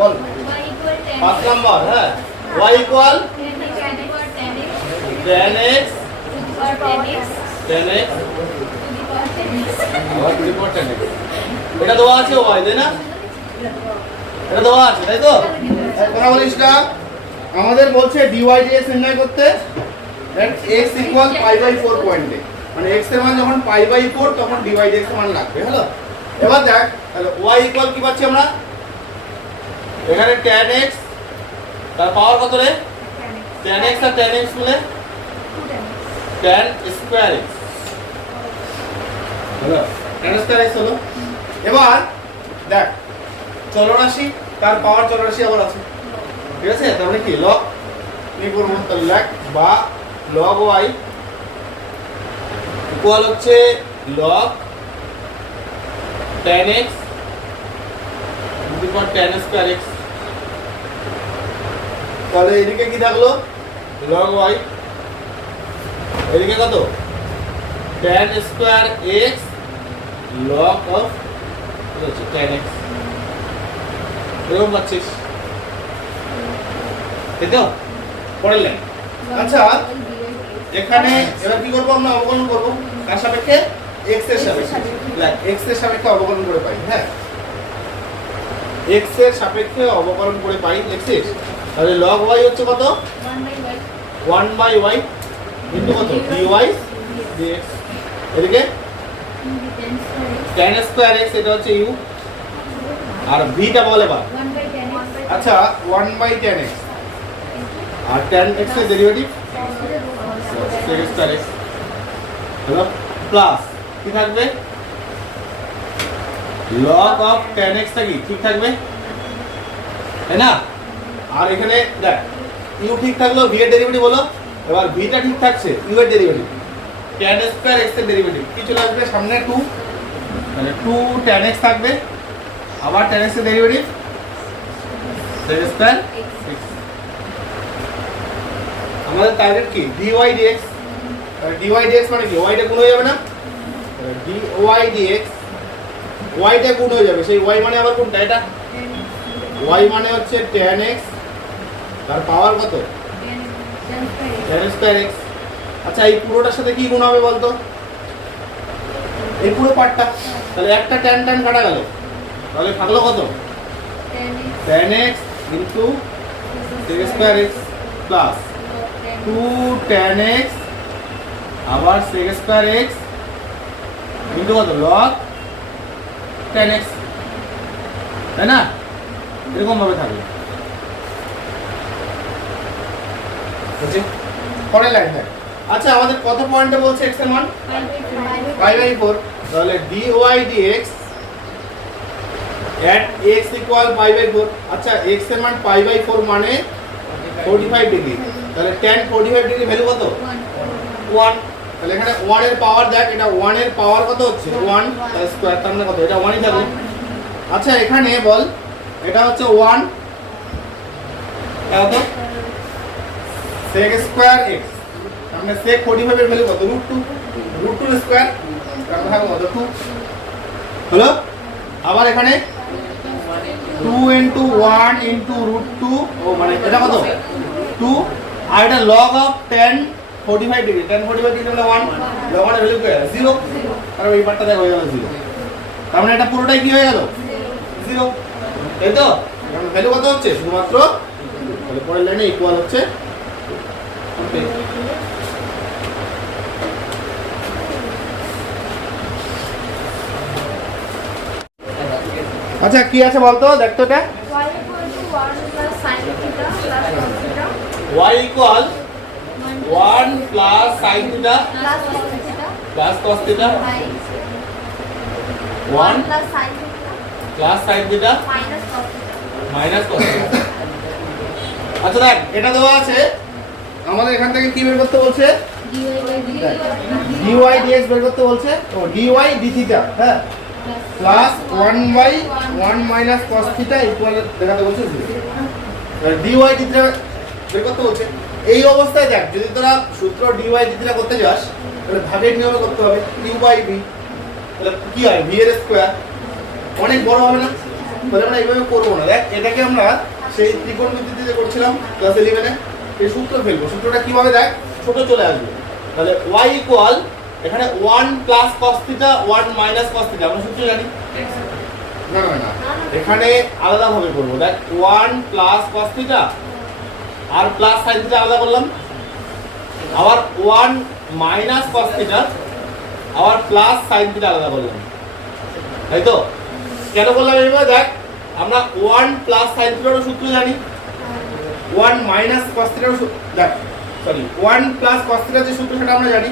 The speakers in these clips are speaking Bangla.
বল। equal 10 পাঁচ নাম্বার হ্যাঁ। Y ইকুয়াল দুই পর tan x এটা দেওয়া আছে y, তাই না? এটা দেওয়া আছে, তাই তো? এক কথা বলিস না। আমাদের বলছে dy dx নির্ণয় করতে x equal pi by four পয়েন্টে মানে x এর মান যখন পাই বাই ফোর তখন dx এর মান লাগবে, হলো? এবার দেখ, তাহলে y ইকুয়াল কি পাচ্ছি আমরা? এখানে tan x, তার পাওয়ার কত রে? tan x আর tan x মিলে tan স্কয়ার x হলো? tan স্কয়ার x হলো এবার দেখ, চলরাশি, তার পাওয়ার চলরাশি আবার আছে। ঠিক আছে? তার মানে কি? লগ কি করব বা লগ y ইকুয়াল হচ্ছে log tan x tan x তাহলে এদিকে কি থাকল? Log y. এদিকে কত? tan square x log of tan x এরকম পাচ্ছিস। তাই তো? পরের লাইন আচ্ছা এখানে এবার কি করব আমরা? অবকলন করব। কার সাপেক্ষে x এর সাপেক্ষে। x এর সাপেক্ষে অবকলন করে পাই হ্যাঁ? x এর সাপেক্ষে অবকলন করে পাই লিখছিস তাহলে log y হচ্ছে কত? 1 বাই y ইন্টু কত? dy dx এদিকে? tan স্কয়ার x এটা হচ্ছে u আর v টা বল এবার। আচ্ছা 1 বাই tan x আর tan x এর ডেরিভেটিভ স্কয়ার হলো প্লাস কি থাকবে? log অফ tan x টা কি? ঠিক থাকবে? তাই না? আর এখানে দেখ, u ঠিক থাকল, v এর ডেরিভেটিভ হলো, এবার v টা ঠিক থাকছে, u এর ডেরিভেটিভ tan স্কয়ার x এর ডেরিভেটিভ কি চলে আসবে? সামনে 2 তাহলে 2 tan x থাকবে, আবার tan x এর ডেরিভেটিভ স্কয়ার আমাদের টার্গেট কি? dx তাহলে dy dx মানে কি? y টা গুণ হয়ে যাবে না? তাহলে dy dx, y টা গুণ হয়ে যাবে। সেই y মানে আবার কোনটা? এটা? y মানে হচ্ছে tan x তার পাওয়ার কত? আচ্ছা এই পুরোটার সাথে কি গুণ হবে বলতো? এই পুরো পার্টটা তাহলে একটা tan tan কাটা গেল। তাহলে থাকল কত? tan x into square x plus 2 tan x আবার sec স্কয়ার x ইনটু কত? log tan x তাই না? এরকম ভাবে থাকবে বুঝছি পরের লাইন দেখ। আচ্ছা আমাদের কত পয়েন্টে বলছে x এর মান? পাই বাই ফোর তাহলে dy dx at x equal pi by four আচ্ছা x এর মান পাই বাই ফোর মানে 45 ডিগ্রি তাহলে tan 45 ডিগ্রি ভ্যালু কত? 1 তাহলে এখানে 1 এর পাওয়ার দেখ, এটা 1 এর পাওয়ার কত হচ্ছে? 1 তাহলে স্কয়ার তার মানে কত? এটা 1ই থাকবে আচ্ছা এখানে বল, এটা হচ্ছে 1 এটা কত? Sec স্কয়ার x তার মানে sec 45 এর ভ্যালু কত? √2 √2 এর স্কয়ার তার মানে কত? 2 হলো? আবার এখানে 2 ইনটু 1 ইনটু √2 ও মানে এটা কত? 2 আর এটা log অফ 10 45 ডিগ্রি 10 45 ডিগ্রি মানে 1 log এর ভ্যালু কি 0 আর এই পার্টটা দেখ, হয়ে গেল 0 তার মানে এটা পুরোটাই কি হয়ে গেল? 0 তাই তো? ভ্যালু কত হচ্ছে? শুধুমাত্র তাহলে পরের লাইনে ইকুয়াল হচ্ছে আচ্ছা কি আছে বলতো? দেখতো এটা। Y equal 1 plus sin theta plus cos theta 1 plus sin theta minus cos theta আচ্ছা দেখ এটা দেওয়া আছে। আমাদের এখান থেকে কি বের করতে বলছে? Dy dx বের করতে বলছে? ও dy d থিটা হ্যাঁ। Plus 1 by 1 minus cos theta equal দেখাতে বলছে 0 dy d থিটা বের করতে বলছে। এই অবস্থায় দেখ, যদি তোরা সূত্র dy d থিটা করতে যাস, তাহলে ভাগের নিয়মে করতে হবে q বাই v তাহলে কি হয়? V এর স্কয়ার অনেক বড় হবে না? তাহলে আমরা এইভাবে করব না। দেখ, এটাকে আমরা সেই ত্রিকোণমিতিতে যে করছিলাম ক্লাস ইলেভেনে এই সূত্র ফেলব। সূত্রটা কীভাবে দেখ ছোট চলে আসবে। তাহলে ওয়াই ইকুয়াল এখানে one plus cos theta one minus cos theta আমরা সূত্র জানি? না না না। এখানে আলাদা ভাবে করব। দেখ ওয়ান প্লাস কস থিটা আর প্লাস সাইন থিটা আলাদা করলাম। আবার ওয়ান মাইনাস কস থিটা আবার প্লাস সাইন থিটা আলাদা করলাম। তাই তো? কেন বললাম এইভাবে দেখ আমরা ওয়ান প্লাস সাইন থিটারও সূত্র জানি। ওয়ান মাইনাস কস থিটারও দেখ সরি ওয়ান প্লাস কস থিটার যে সূত্র সেটা আমরা জানি।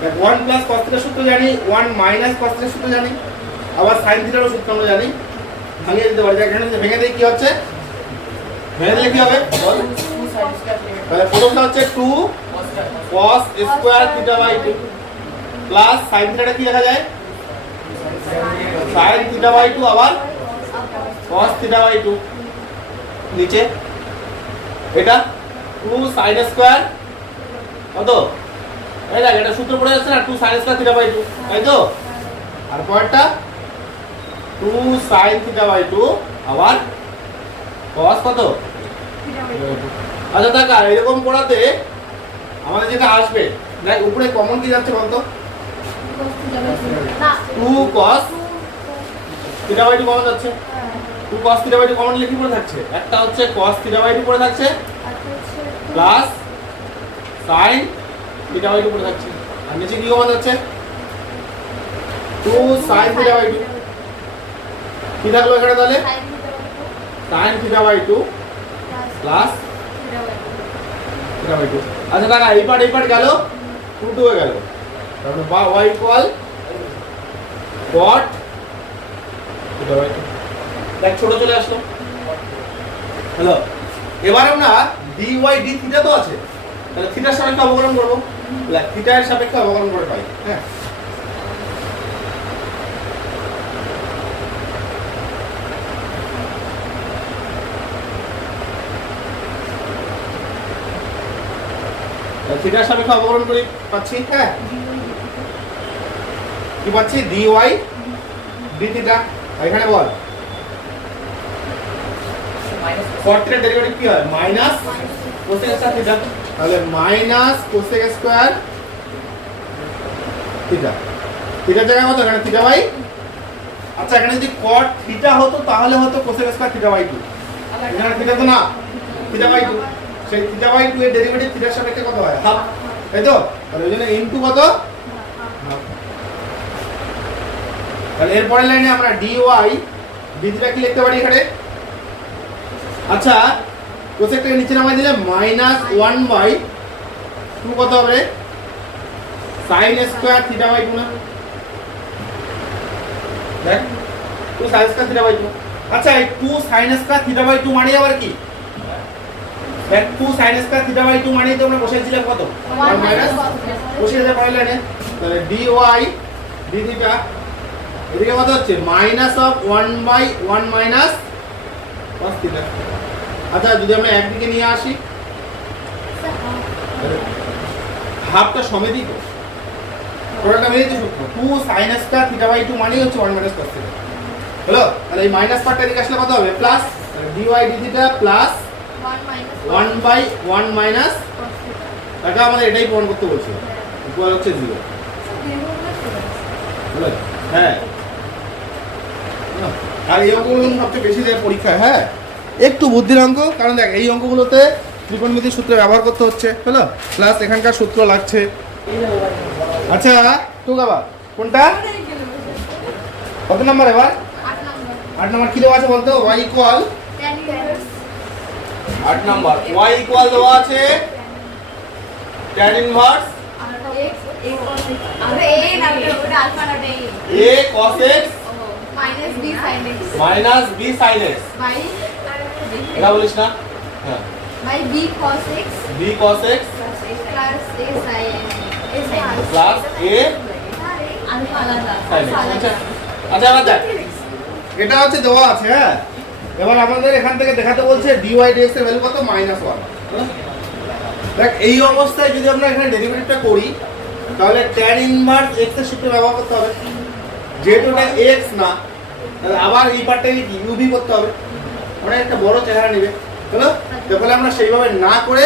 দেখ ওয়ান প্লাস কস থিটার সূত্র জানি ওয়ান মাইনাস কস থিটার সূত্র জানি, আবার সাইন থিটারও সূত্র আমরা জানি। ভাঙিয়ে দিতে পারি। এখানে ভেঙে দিই কি হচ্ছে? ভেঙে দিলে কি হবে? তাহলে প্রথমটা হচ্ছে two cos square theta by two plus sine থিটাটা কি লেখা যায়? সাইন থিটা বাই টু আবার cos থিটা বাই টু নিচে। এটা টু সাইন স্কোয়ার কত? এই দেখ এটা সূত্র পড়ে যাচ্ছে না two sine square theta by two তাই তো? আর পরেরটা two sine theta by two আবার cos কত? আচ্ছা টাকা এরকম করাতে আমাদের যেটা আসবে দেখ উপরে কমন কি যাচ্ছে বলতো? Two cos theta by two common যাচ্ছে। Two cos theta by two common লিখে পড়ে থাকছে? একটা হচ্ছে কস থিটা বাই টু পড়ে থাকছে plus sine theta by two পড়ে থাকছে। আর নিচে কি কমন যাচ্ছে two sine theta by two কি থাকল এখানে তাহলে? Sine theta by two plus theta by two আচ্ছা টাকা এই পার্ট এই পার্ট গেল। টু টু হয়ে গেল। তাহলে বা y equal cot theta by two দেখ, ছোট চলে আসলো। হ্যালো, এবার আমরা ডি ওয়াই ডি থিটা তো আছে। তাহলে থিটার সাপেক্ষে অবকলন করব। দেখ থিটার সাপেক্ষে অবকলন করে পাই হ্যাঁ। থিটার সাপেক্ষে অবকলন করি, পাচ্ছি হ্যাঁ। কি পাচ্ছি? ডি ওয়াই ডি থিটা এখানে বল। ফর্টিনের ডেরিভেটিভ কি হয়? মাইনাস কোসেক স্কয়ার থিটা তাহলে মাইনাস কোসেক স্কয়ার থিটা থিটার জায়গায় কত? এখানে থিটা বাই আচ্ছা এখানে যদি কট থিটা হতো, তাহলে হতো cosec square theta by two এখানে থিটা তো না। থিটা বাই টু সেই থিটা বাই টু এর ডেরিভেটিভ থিটার সাপেক্ষে কত হয়? হাফ তাই তো? তাহলে ওই জন্য ইনটু কত? তাহলে এরপরের লাইনে আমরা ডি ওয়াই কি লিখতে পারি এখানে? আচ্ছা কোসেকটাকে নিচে নামাই দিলে মাইনাস ওয়ান বাই টু কত হবে? Sine square theta by two না? দেখ two sine square theta by two আচ্ছা এই two sine square theta by two মানে আবার কি? দেখ two sine square theta by two মানে তো আমরা কত? মাইনাস বসিয়ে দিতে পারলে না তাহলে ডি ওয়াই ডি থিটা এদিকে কত হচ্ছে? Minus of one by one minus cos আচ্ছা যদি আমরা একদিকে নিয়ে আসি? হাফটা সমেতই তো। পুরোটা মিলিয়ে তো সূত্র। Two sine square theta by two মানেই হচ্ছে ওয়ান মাইনাস কস থিটা হলো? তাহলে এই মাইনাস পার্টটা এদিকে আসলে কত হবে? Plus d y d theta plus one by one minus এটা আমাদের এটাই প্রমাণ করতে বলছিল ইকুয়াল হচ্ছে জিরো হ্যাঁ। আর এই অঙ্কগুলো সবচেয়ে বেশি দেয় পরীক্ষায় হ্যাঁ? একটু বুদ্ধির অঙ্ক কারণ দেখ এই অঙ্কগুলোতে ত্রিকোণমিতির সূত্র ব্যবহার করতে হচ্ছে হলো? প্লাস এখানকার সূত্র লাগছে। আচ্ছা তো বাবা কোনটা? কত নাম্বার এবার? আট নাম্বার। কি দেওয়া আছে বলতো? ওয়াই ইকুয়াল আট নাম্বার। ওয়াই ইকুয়াল দেওয়া আছে? Tan inverse A cos x minus B sin x এটা বলিস না? হ্যাঁ। B cos x. Plus A sin x আচ্ছা আচ্ছা এটা হচ্ছে দেওয়া আছে হ্যাঁ? এবার আমাদের এখান থেকে দেখাতে বলছে dy dx এর ভ্যালু কত? মাইনাস ওয়ান দেখ এই অবস্থায় যদি আমরা এখানে ডেরিভেটিভটা করি তাহলে tan ইনভার্স x এর সূত্র ব্যবহার করতে হবে। যেহেতু এটা x না আবার এই পার্টটাকে কি ইউভি করতে হবে? মানে একটা বড় চেহারা নেবে হলো তাহলে আমরা সেইভাবে না করে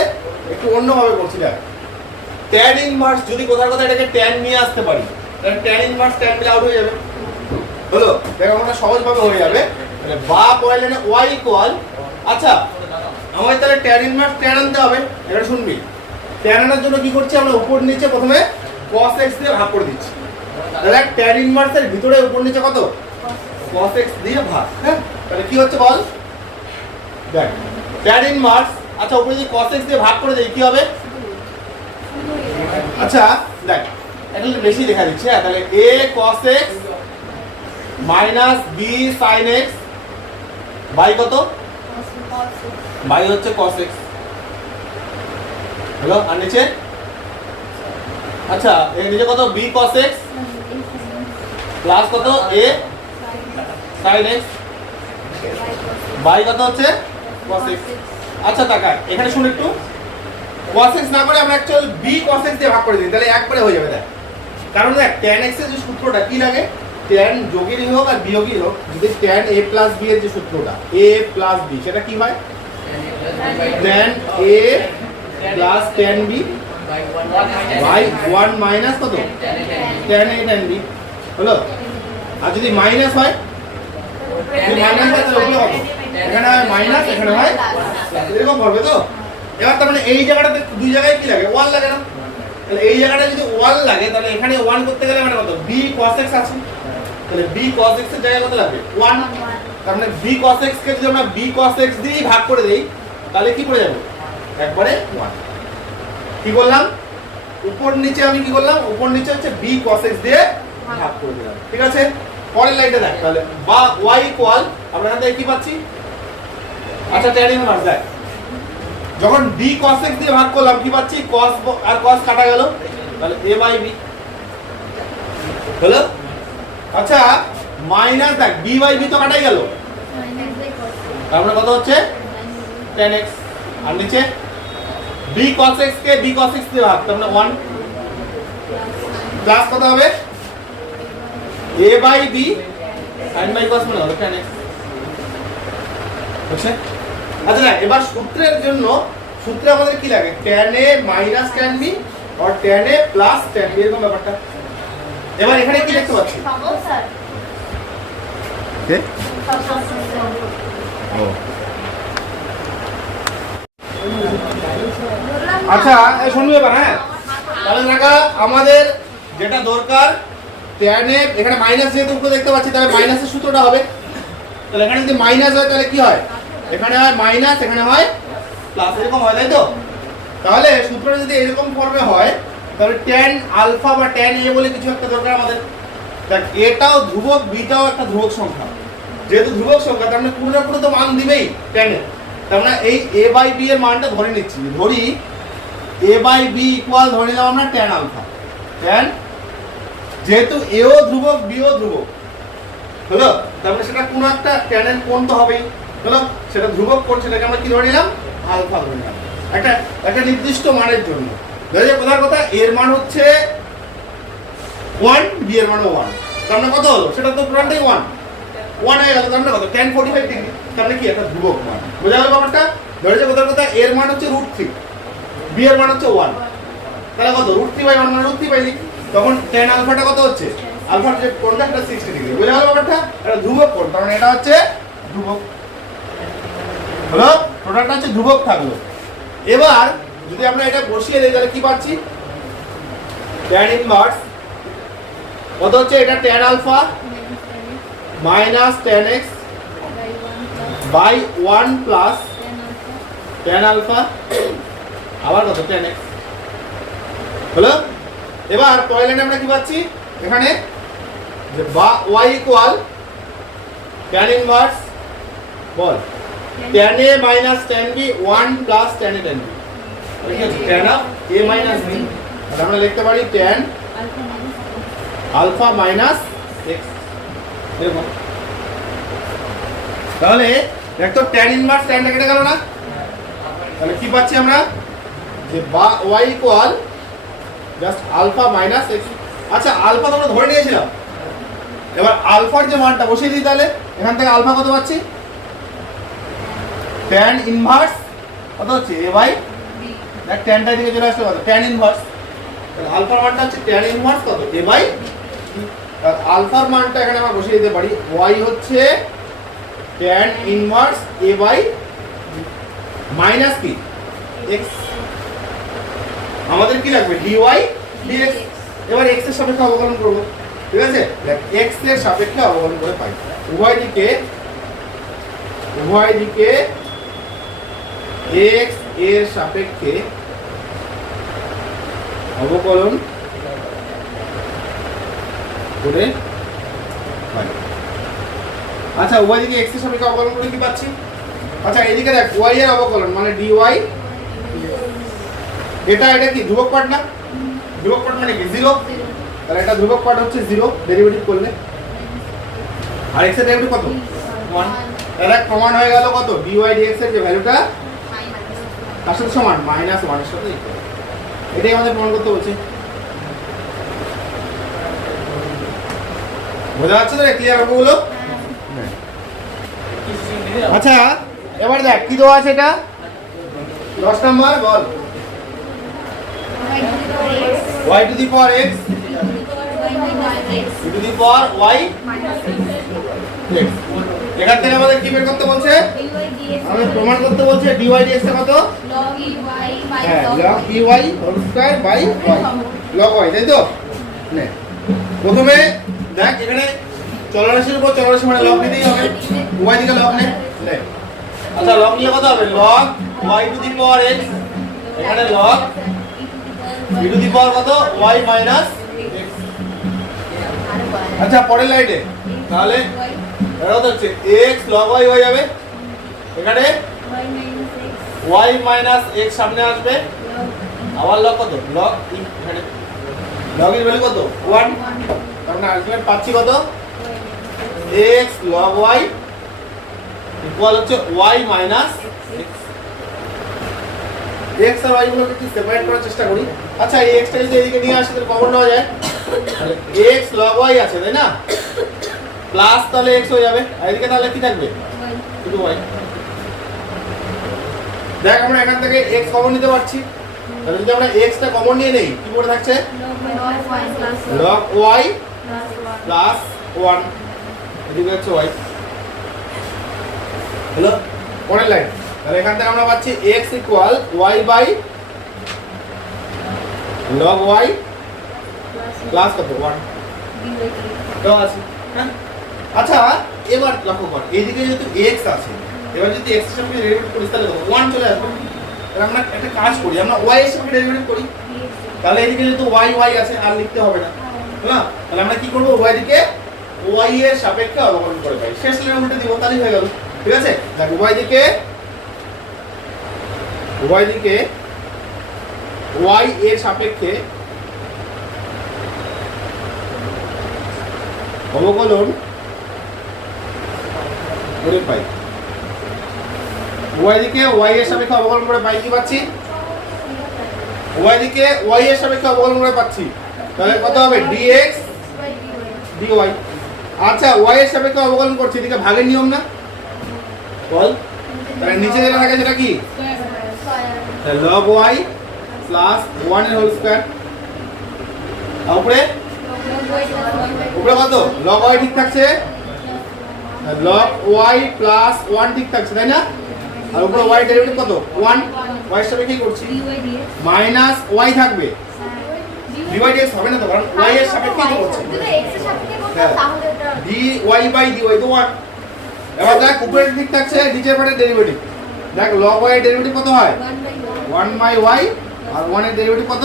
একটু অন্যভাবে করছি, দেখ। ট্যান ইনভার্স যদি কোথাও কোথাও এটাকে ট্যান নিয়ে আসতে পারি, তাহলে ট্যান ইনভার্স ট্যান মিলে আউট হয়ে যাবে। হলো? দেখো আমরা সহজভাবে হয়ে যাবে। তাহলে বা পয়লেনে ওয়াই ইকুয়াল আচ্ছা আমাদের তাহলে ট্যান ইনভার্স ট্যান আনতে হবে। এটা শুনবি। ট্যান আনার জন্য কি করছি? আমরা উপর নিচে প্রথমে cos x দিয়ে ভাগ করে দিচ্ছি। তাহলে ট্যান ইনভার্সের ভিতরে উপর নিচে কত? cos x দিয়ে ভাগ হ্যাঁ? তাহলে কি হচ্ছে বল? দেখ ট্যান ইনভার্স আচ্ছা উপরে যদি cos x দিয়ে ভাগ করে দেই, কি হবে? আচ্ছা দেখ এটা বেশি দেখা দিচ্ছে হ্যাঁ? তাহলে a cos x minus b sin x by কত? বাই হচ্ছে cos x হলো, আর নিচে? আচ্ছা এর নিচে কত? b cos x প্লাস কত? A? Sin x? বাই কত হচ্ছে? Cos x আচ্ছা তাকায় এখানে শুন একটু। Cos x না করে আমরা অ্যাকচুয়াল b cos x দিয়ে ভাগ করে দিই। তাহলে একবারে হয়ে যাবে, দেখ। কারণ দেখ, tan x এর যে সূত্রটা কি লাগে? Tan যোগেরই হোক আর বিয়োগই হোক, যদি tan a প্লাস b এর যে সূত্রটা, a প্লাস b, সেটা কি হয়? Tan a plus tan b by 1 minus কত? Tan a, tan b হলো? আর যদি মাইনাস হয়? এখানে মাইনাস এখানে হয় তো? এবার তার মানে এই জায়গাটাতে দুই জায়গায় কি লাগে? লাগে না? তাহলে এই যদি লাগে, তাহলে এখানে ওয়ান করতে গেলে মানে বি x আছে। তাহলে বি ওয়ান তার মানে যদি আমরা বি ভাগ করে দেই, তাহলে কি পড়ে যাবে? একবারে ওয়ান কি করলাম উপর নিচে আমি কি করলাম? উপর নিচে হচ্ছে বি cos x দিয়ে ঠিক আছে? পরের লাইনটা দেখ তাহলে। বা, y ইকুয়াল আমরা এখান কি পাচ্ছি? আচ্ছা tan ইনভার্স দেখ। যখন b cos x দিয়ে ভাগ করলাম, কি পাচ্ছি? cos আর cos কাটা গেল। তাহলে a বাই b হলো? আচ্ছা মাইনাস দেখ, b বাই b তো কাটাই গেল। তারপরে কত হচ্ছে? tan x আর নিচে? b cos x কে, b cos x দিয়ে ভাগ মানে 1 প্লাস কত হবে? A by b. Sin by cos মানে হলো tan x. বুঝছে আচ্ছা না এবার সূত্রের জন্য সূত্রে আমাদের কি লাগে? tan a minus tan b আর tan a plus tan b এরকম ব্যাপারটা। এবার এখানে কি দেখতে পাচ্ছি? আচ্ছা এই শুনবি এবার হ্যাঁ? তাহলে দেখা আমাদের যেটা দরকার a এখানে মাইনাস যেহেতু উপরে দেখতে পাচ্ছি, তাহলে মাইনাসের সূত্রটা হবে। তাহলে এখানে যদি মাইনাস হয়, তাহলে কি হয়? এখানে হয় মাইনাস এখানে হয় প্লাস এরকম হয়, তাই তো? তাহলে সূত্রটা যদি এরকম ফর্মে হয়, তাহলে tan আলফা বা tan a বলে কিছু একটা দরকার আমাদের। দেখ এটাও ধ্রুবক বিটাও একটা ধ্রুবক সংখ্যা। যেহেতু ধ্রুবক সংখ্যা, তার মানে পুরো না তো মান দিবেই এর। তার মানে এই a বাই b এর মানটা ধরে নিচ্ছি। ধরি, a বাই b ইকুয়াল ধরে নিলাম আমরা tan আলফা tan যেহেতু এও ধ্রুবক, বিও ধ্রুবক। হলো? তারপরে সেটা কোনো একটা এর কোণ তো হবেই। হলো? সেটা ধ্রুবক কোণ সেটাকে আমরা কি ধরে নিলাম? আলফা ধরে নিলাম। একটা একটা নির্দিষ্ট মানের জন্য। ধরে প্রধান কথা, এর মান হচ্ছে ওয়ান বি এর মানও ওয়ান তার মানে কত হলো? সেটা তো পুরানটাই ওয়ান ওয়ান হয়ে গেল, তার মানে কত? টেন ফোর্টি ফাইভ ডিগ্রি মানে কি? একটা ধ্রুবক মান। বোঝা গেল ব্যাপারটা? ধরে যে প্রধান কথা, এর মান হচ্ছে রুট থ্রি বি এর মান হচ্ছে ওয়ান তাহলে কত? রুট থ্রি বাই ওয়ান মানে রুট থ্রি পাইলি তখন টেন আলফাটা কত হচ্ছে? আলফার যে কোণটা একটা সিক্সটি ডিগ্রি বোঝা গেল ব্যাপারটা? এটা ধ্রুবক কোণ, তার মানে এটা হচ্ছে ধ্রুবক। হলো? প্রোডাক্টটা হচ্ছে ধ্রুবক থাকল। এবার যদি আমরা এটা বসিয়ে দিই, তাহলে কি পাচ্ছি? tan ইনভার্স কত হচ্ছে? এটা tan alpha minus tan x by 1 plus tan alpha আবার কত? tan x হলো? এবার পরের আমরা কি পাচ্ছি? এখানে যে বা, y ইকুয়াল tan ইনভার্স বল। tan a minus tan b 1 plus b তাহলে কি হচ্ছে tan of a মাইনাস আর আমরা লিখতে পারি tan আলফা মাইনাস এক্স এরকম তাহলে দেখ tan ইনভার্স tan কেটে গেল না? তাহলে কি পাচ্ছি আমরা? যে বা, y equal just alpha minus x আচ্ছা আলফা তো আমরা ধরে নিয়েছিলাম। এবার আলফার যে মানটা বসিয়ে দিই তাহলে এখান থেকে আলফা কত পাচ্ছি? ট্যান ইনভার্স কত হচ্ছে? এ বাই দেখ ট্যানটা দিকে চলে আসলে কত? ট্যান ইনভার্স আলফার মানটা হচ্ছে ট্যান ইনভার্স কত? এ বাই আলফার মানটা এখানে আমরা বসিয়ে দিতে পারি। ওয়াই হচ্ছে tan inverse A by minus কি? এক্স আমাদের কি লাগবে? ডিওয়াই ডিএক্স এবার এক্সের সাপেক্ষে অবকলন করব। ঠিক আছে? এক্সের সাপেক্ষে অবকলন করে পাই। উভয় দিকে উভয় দিকে এক্সের সাপেক্ষে অবকলন করে পাই। আচ্ছা উভয় দিকে এক্সের সাপেক্ষে অবকলন করে কি পাচ্ছি? আচ্ছা এদিকে দেখ ওয়াই এর অবকলন মানে ডিওয়াই এটা এটা কি ধ্রুবক পার্ট না? ধ্রুবক পার্ট মানে কি? জিরো তাহলে এটা ধ্রুবক পার্ট হচ্ছে জিরো ডেরিভেটিভ করলে। আর এক্সের ডেরিভেটিভ কত? ওয়ান তাহলে প্রমাণ হয়ে গেল কত? ডিওয়াই ডিএক্স এর যে ভ্যালুটা তার সাথে সমান মাইনাস ওয়ানের সাথে। এটাই আমাদের প্রমাণ করতে হচ্ছে বোঝা যাচ্ছে তো ক্লিয়ার হবে গুলো আচ্ছা এবার দেখ কি দেওয়া আছে এটা? দশ নম্বর বল। Y to the power x. To the power y. X এখান থেকে আমাদের কি বের করতে বলছে? আমাদের প্রমাণ করতে বলছে dy dx এর কত হ্যাঁ log dy whole square by y log y, তাই তো? নে। প্রথমে দেখ, এখানে চলরাশির উপর চলরাশি মানে log নিতেই হবে। y দিকে log নে। আচ্ছা log নিলে কত হবে? log y to the power x এখানে log to the power কত y মাইনাস আচ্ছা পরের লাইনে তাহলে এটা কত হচ্ছে, x log y হয়ে যাবে। এখানে y মাইনাস x সামনে আসবে। আবার log কত? log e এখানে। log এর ভ্যালু কত? 1 তার মানে আলটিমেট পাচ্ছি কত? x log y ইকুয়াল হচ্ছে y মাইনাস x x আর y গুলোকে একটু সেপারেট করার চেষ্টা করি। আচ্ছা এই x টা যদি এদিকে নিয়ে আসি, তাহলে কমন নেওয়া যায়। তাহলে x log y আছে, তাই না? প্লাস তাহলে x হয়ে যাবে। আর এদিকে তাহলে কি থাকবে? শুধু y দেখ, আমরা এখান থেকে x কমন নিতে পারছি। তাহলে যদি আমরা x টা কমন নিয়ে নেই, কি পড়ে থাকছে? Log y প্লাস 1 এদিকে হচ্ছে y হলো পরের লাইন তাহলে এখান থেকে আমরা পাচ্ছি x equal y by log y? Plus কত? 1 তো আছে হ্যাঁ? আচ্ছা এবার লক্ষ্য কর এইদিকে যেহেতু x আছে এবার যদি x এর সঙ্গে ডেরিভেটিভ করি তাহলে কত 1 চলে আসবে। তাহলে আমরা একটা কাজ করি আমরা y এর সঙ্গে ডেরিভেটিভ করি। তাহলে এদিকে যেহেতু y y আছে আর লিখতে হবে না। না তাহলে আমরা কি করব? Y দিকে y এর সাপেক্ষে অবকলন করে পাই। শেষ লাইনে উল্টে দিব তাহলেই হয়ে গেল। ঠিক আছে? দেখ y দিকে y দিকে y এর সাপেক্ষে অবকলন করে পাই। Y দিকে y এর সাপেক্ষে অবকলন করে পাই কি পাচ্ছি? Y দিকে y এর সাপেক্ষে অবকলন করে পাচ্ছি। তাহলে কত হবে? Dx dy আচ্ছা y এর সাপেক্ষে অবকলন করছি এদিকে ভাগের নিয়ম না? বল। তাহলে নিচে যেটা থাকে সেটা কি? Log y প্লাস 1 এর হোল স্কয়ার উপরে? উপরে কত? লগ ওয়াই ঠিক থাকছে? log ওয়াই প্লাস ওয়ান ঠিক থাকছে তাই না? আর উপরে ওয়াই ডেরিভেটিভ কত? 1 y এর সাথে কি করছি। মাইনাস ওয়াই থাকবে। dy dx হবে না তো কারণ y এর সাপেক্ষে কি করছি dy বাই dy তো 1 এবার দেখ উপরে ঠিক থাকছে নিচের পাটের ডেরিভেটিভ দেখ log y এর ডেরিভেটিভ কত হয়? 1 বাই y আর 1 এর ডেরিভেটিভ কত?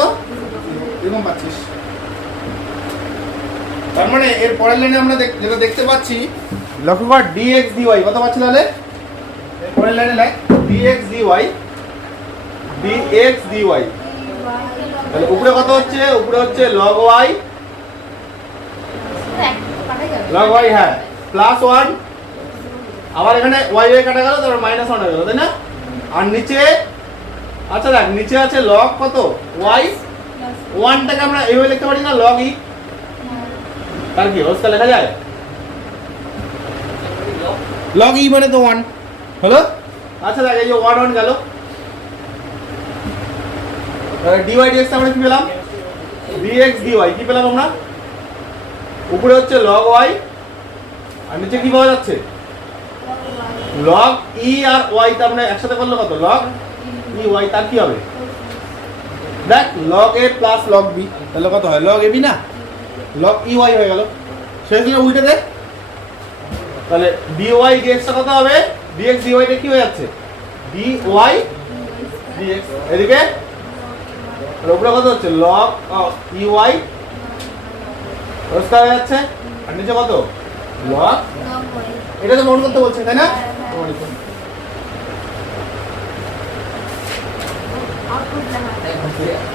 এরকম পাচ্ছিস। তার মানে এর পরের লাইনে আমরা যেটা দেখতে পাচ্ছি লক্ষ্য কর dx dy, কত পাচ্ছি তাহলে? পরের লাইনে লেখ dx dy dx dy তাহলে উপরে কত হচ্ছে? উপরে হচ্ছে log y log y হ্যাঁ। প্লাস 1 আবার এখানে y y কাটা গেল, তারপর মাইনাস 1 হয়ে গেল, তাই না? আর নিচে আচ্ছা দেখ নিচে আছে log কত? Y? 1 টাকে আমরা এইভাবে লিখতে পারি না log ই তার কি হোস্টা লেখা যায়? লগ ই মানে তো ওয়ান হলো? আচ্ছা দেখ এই যে ওয়ান ওয়ান গেল। ডিওয়াই ডিএক্স আমরা কি পেলাম? ডিএক্স ডিওয়াই কি পেলাম আমরা? উপরে হচ্ছে লগ ওয়াই আর নিচে কি পাওয়া যাচ্ছে? লগ ই আর ওয়াই তার মানে একসাথে করলে কত? লগ ওয়াই তার কি হবে? দেখ log a plus log b তাহলে কত হয়? লগ এ বি না? লগ ই ওয়াই হয়ে গেল। দিনে উল্টে দে তাহলে ডি ওয়াই ডিএক্সটা কত হবে? ডিএক্স ডি ওয়াইটা কি হয়ে যাচ্ছে? ডি ওয়াই ডিএক্স এদিকে? উপরে কত হচ্ছে? লগ ই ওয়াই রোজকার হয়ে যাচ্ছে। আর নিচে কত? লগ এটা তো মনে করতে বলছে তাই না? 全部。